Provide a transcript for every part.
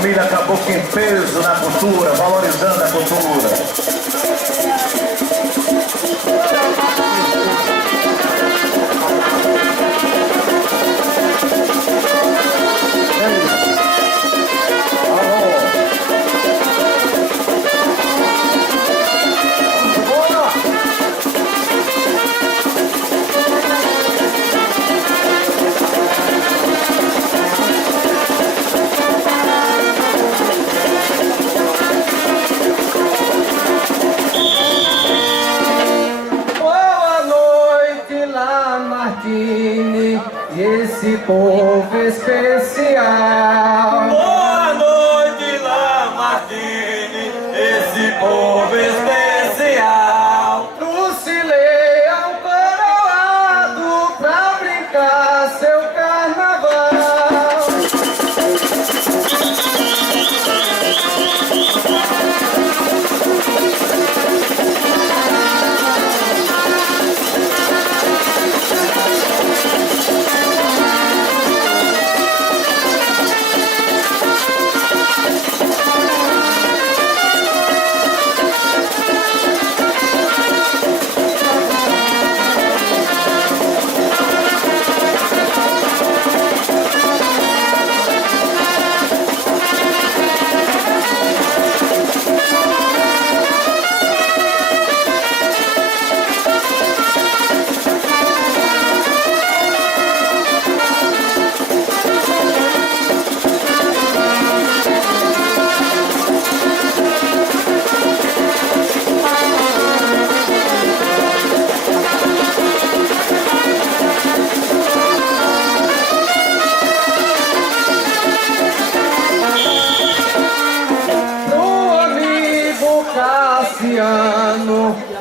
família Caboclo em peso na cultura, valorizando a cultura. Esse povo especial. Boa noite, Lamartine, esse povo especial. Trouxe leão coroado pra brincar seu carnaval.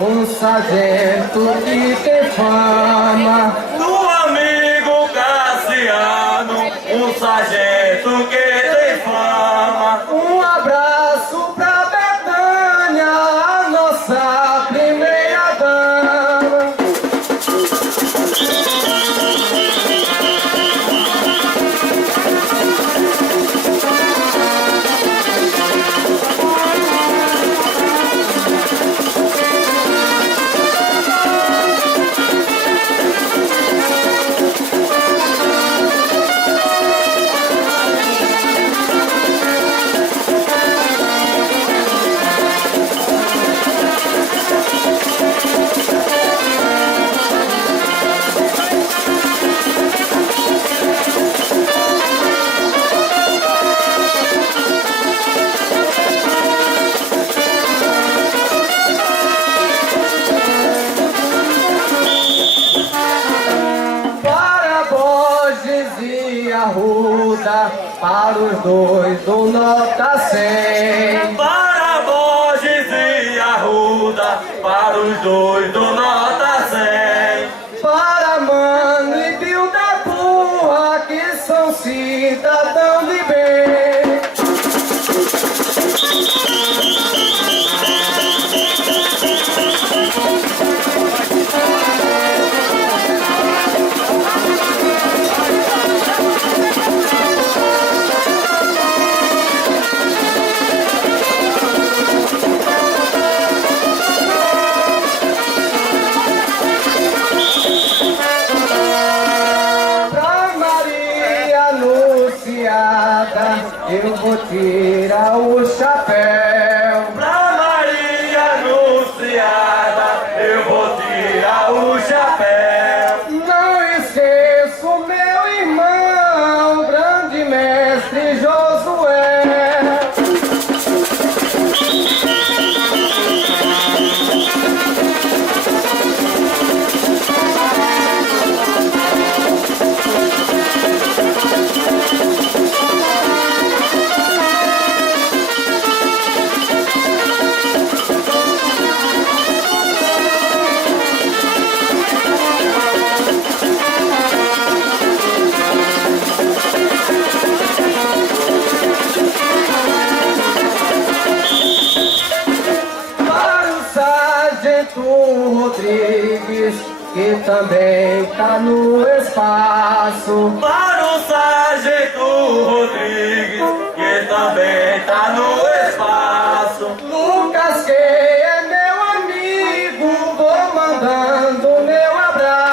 Um sargento que tem fama. Do amigo Cassiano, um sargento que tem fama. Um abraço pra Betânia, a nossa primeira dama. Arruda, para os dois do nota 100. Para Borges e Arruda, para os dois do nota 100. Para Mano e Bill da Burra, que são cidadão de bem. Eu vou tirar o chapéu. Pra Maria Anunciada, eu vou tirar o chapéu. Não esqueço meu irmão, grande mestre Josué. Rodrigues, que também tá no espaço. Para o sargento Rodrigues, que você também tá no espaço. Lucas, que é meu amigo, vou mandando meu abraço.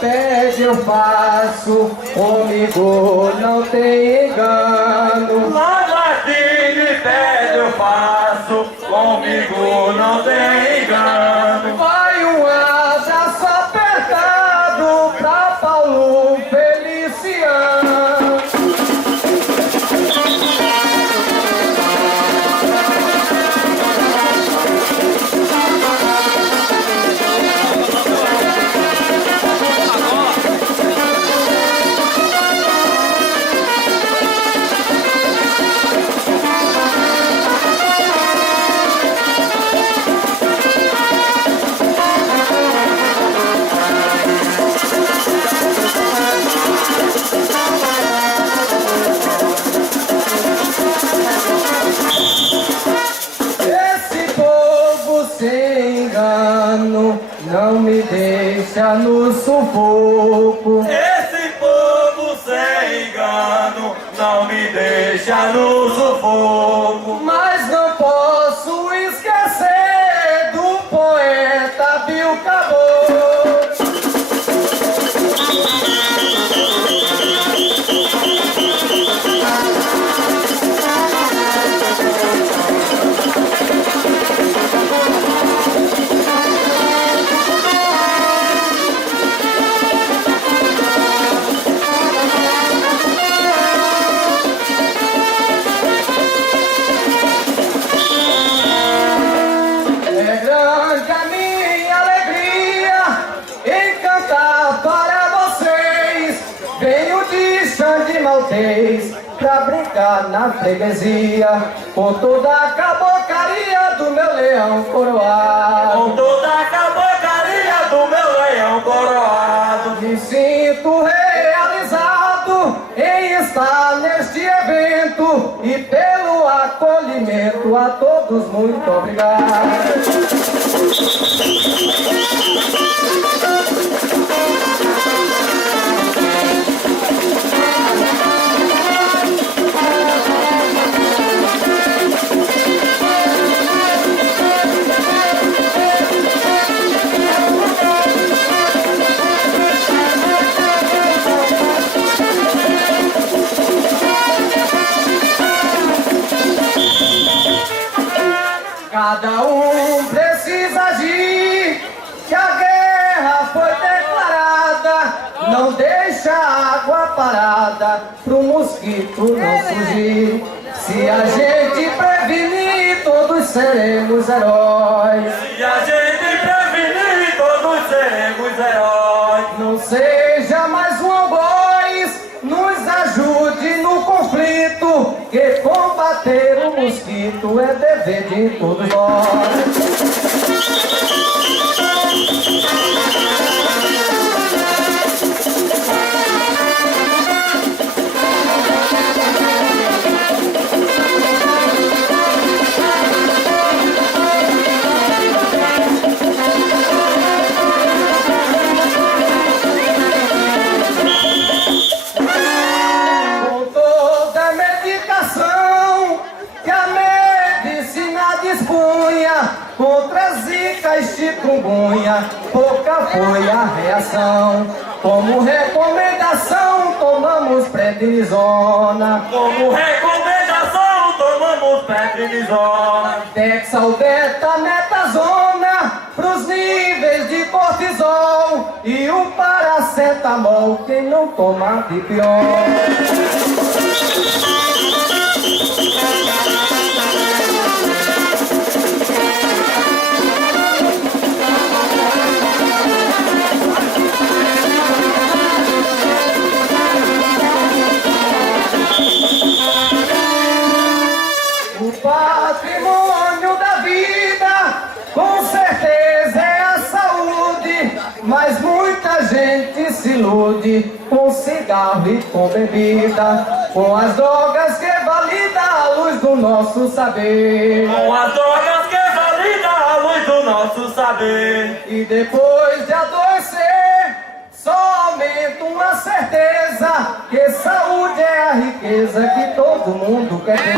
Pede, eu faço, comigo não tem engano. Lá Martini pede eu faço, comigo não tem engano. Vai um abraço apertado pra Paulo Feliciano. Sem engano, não me deixa no sufoco. Esse povo sem engano não me deixa no sufoco. Mas não posso esquecer do poeta Bill Caboclo. Pra brincar na freguesia, com toda a cabocaria do meu leão coroado. Com toda a cabocaria do meu leão coroado. Me sinto realizado em estar neste evento e pelo acolhimento a todos muito obrigado. Cada um precisa agir, que a guerra foi declarada. Não deixa a água parada pro mosquito não fugir. Se a gente prevenir, todos seremos heróis. Se a gente prevenir, todos seremos heróis. Não seja mais um algoz, nos ajude no conflito, que combater o mosquito é dever de todos nós. Contra zika e chikungunya, pouca foi a reação. Como recomendação, tomamos prednisona. Como recomendação, tomamos prednisona. Dexal, betametazona, pros níveis de cortisol. E o paracetamol, quem não toma de pior. Patrimônio da vida, com gente se ilude com cigarro e com bebida, com as drogas que valida a luz do nosso saber. Com as drogas que valida a luz do nosso saber. E depois de adoecer, só aumenta uma certeza, que saúde é a riqueza que todo mundo quer ter.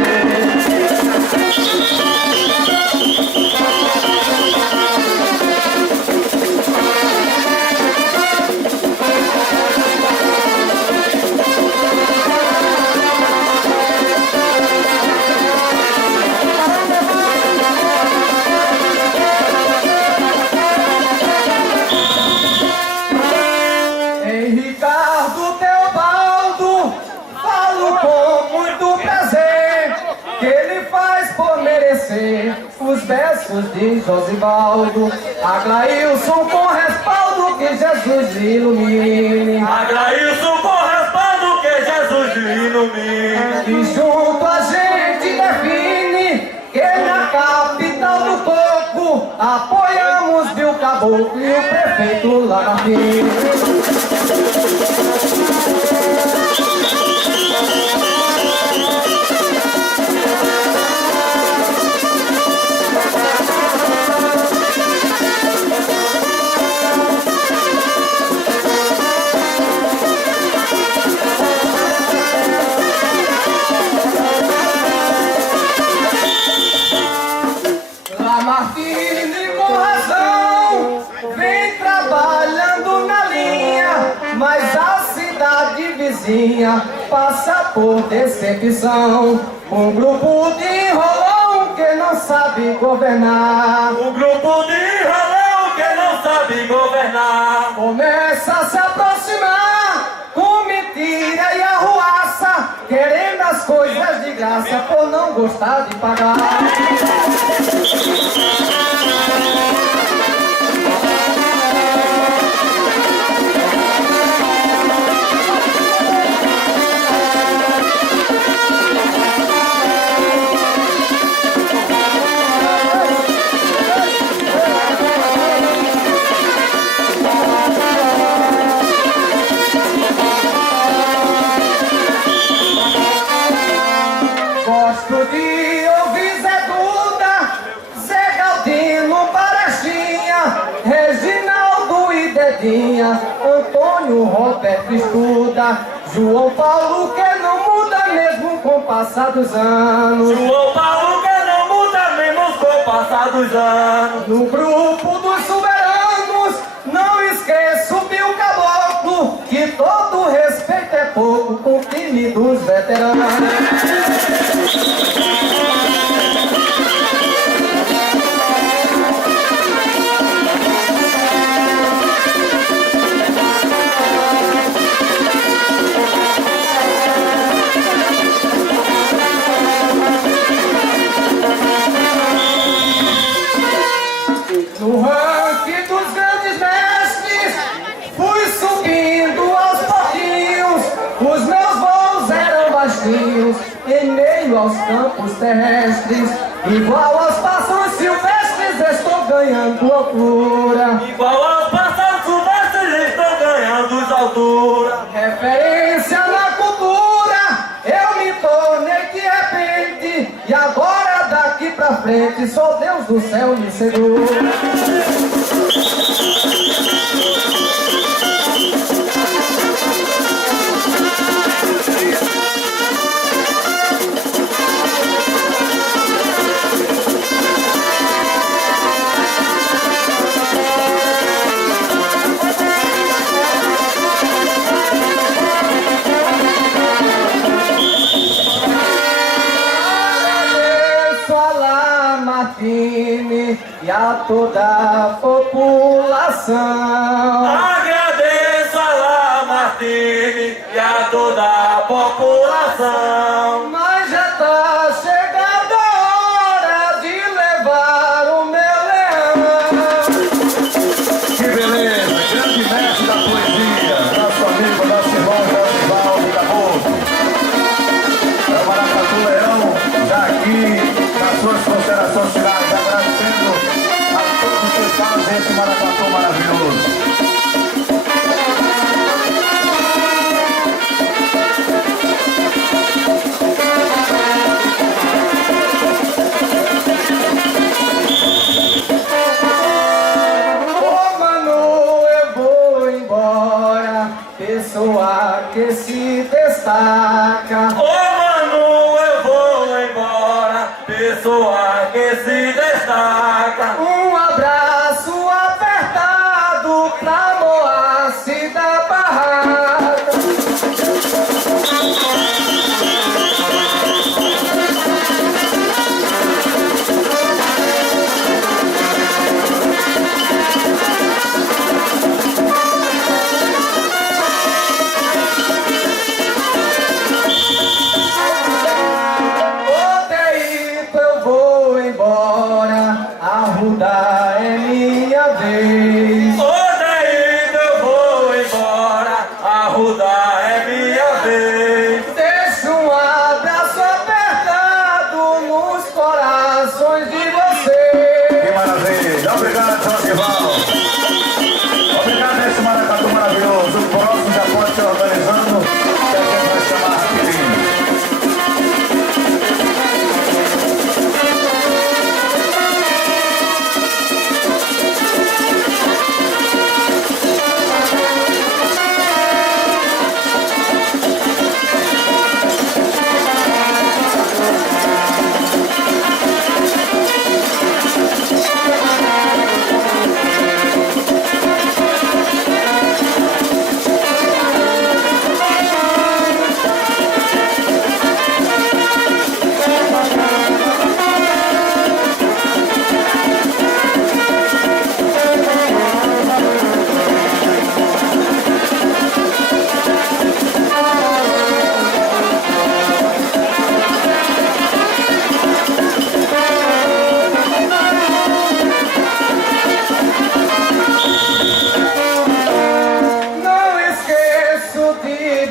Ricardo Teobaldo, falo com muito prazer, que ele faz por merecer os versos de Josivaldo. Aglailson com respaldo, que Jesus lhe ilumine. Aglailson com respaldo, que Jesus lhe ilumine. E junto a gente define que na capital do coco apoiamos Bill Caboclo e o prefeito lá na frente. Lamartine com razão vem trabalhando na linha, mas a cidade vizinha passa por decepção. Um grupo de enrolão que não sabe governar. Um grupo de enrolão que não sabe governar. Começa a se aproximar com mentira e arruaça, querendo as coisas de graça por não gostar de pagar. Gosto de ouvir Zé Duda, Zé Galdino, Barechinha, Reginaldo e Dedinha, Antônio Roberto estuda, João Paulo que não muda mesmo com o passar dos anos. João Paulo que não muda mesmo com o passar dos anos. No grupo dos soberanos, não esqueço Bill Caboclo, que todo respeito é pouco com o time dos veteranos. No ranking dos grandes mestres, fui subindo aos pouquinhos. Os meus voos eram baixinhos, em meio aos campos terrestres. Igual aos pássaros silvestres, estou ganhando altura. Igual aos pássaros silvestres, estou ganhando altura. Referência na cultura, eu me tornei de repente. E agora daqui pra frente, só Deus do céu me segura. Lamartine e a toda a população. Agradeço a Lamartine e a toda a população. Mas já tá chegando a hora de levar o meu leão. Que beleza, grande mestre da poesia, nosso amigo, nosso irmão Josivaldo Caboclo. É o Maracatu Leão, já aqui nas suas considerações finais, agradecendo a todos que fazem esse maracatu maravilhoso. que se destaca. Ô mano, eu vou embora, pessoa que se destaca. Um abraço apertado pra Moacir da Barrada. Arruda é minha vez. Ô daí eu vou embora, Arruda é minha vez. Deixa um abraço apertado nos corações de vocês. Que maravilha! Obrigado, Josival. Obrigado esse maracatu maravilhoso. O próximo já pode se organizando, que a gente vai chamar rapidinho.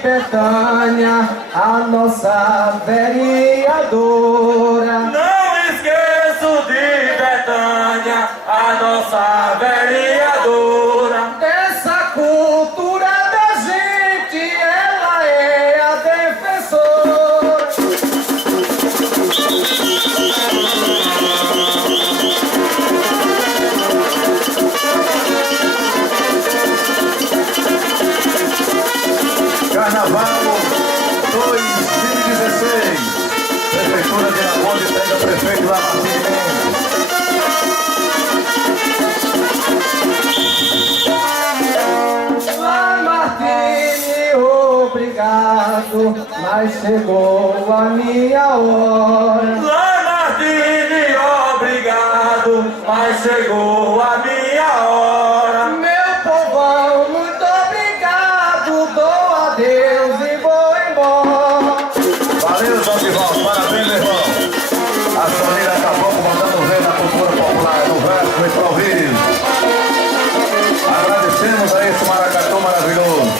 Betânia, a nossa vereadora. Não esqueço de Betânia, a nossa vereadora. Dessa cultura da gente, ela é a defensora. Carnaval 2016. Prefeitura de Lagoa entrega prefeito lá Lamartine, obrigado, mas chegou a minha hora. Lamartine, obrigado, mas chegou a minha hora. Meu povão, muito obrigado, dou adeus e vou embora. Valeu, Josival. Parabéns, meu irmão. A família acabou mandando ver na cultura popular, no verso, no improviso. Agradecemos a esse maracatu maravilhoso.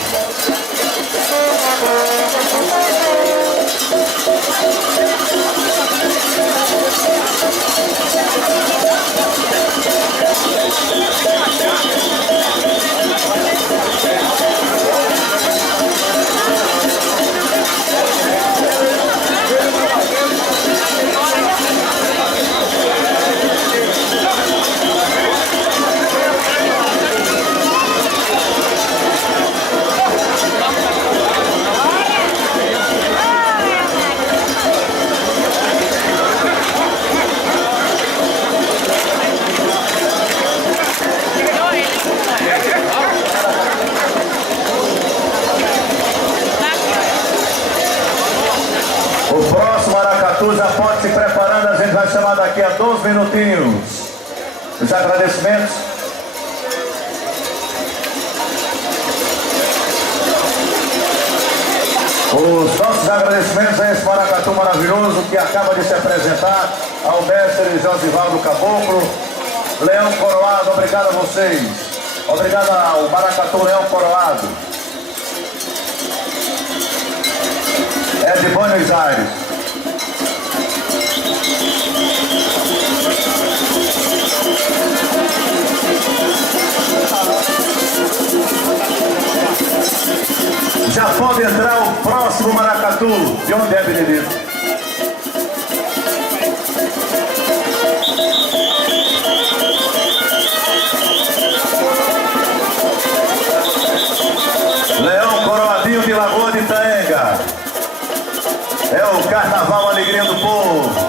O próximo maracatu já pode se preparando, a gente vai chamar daqui a 12 minutinhos. Os agradecimentos. Os nossos agradecimentos a esse maracatu maravilhoso que acaba de se apresentar ao mestre Josivaldo Caboclo. Leão Coroado, obrigado a vocês. Obrigado ao maracatu Leão Coroado. É de Buenos Aires. Já pode entrar o próximo maracatu. De onde é, Benedito? Leão Coroadinho de Lagoa de É o Carnaval Alegria do Povo.